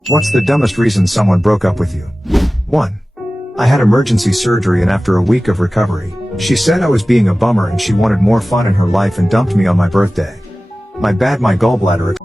What's the dumbest reason someone broke up with you? 1. I had emergency surgery and after a week of recovery, she said I was being a bummer and she wanted more fun in her life and dumped me on my birthday. My bad, my gallbladder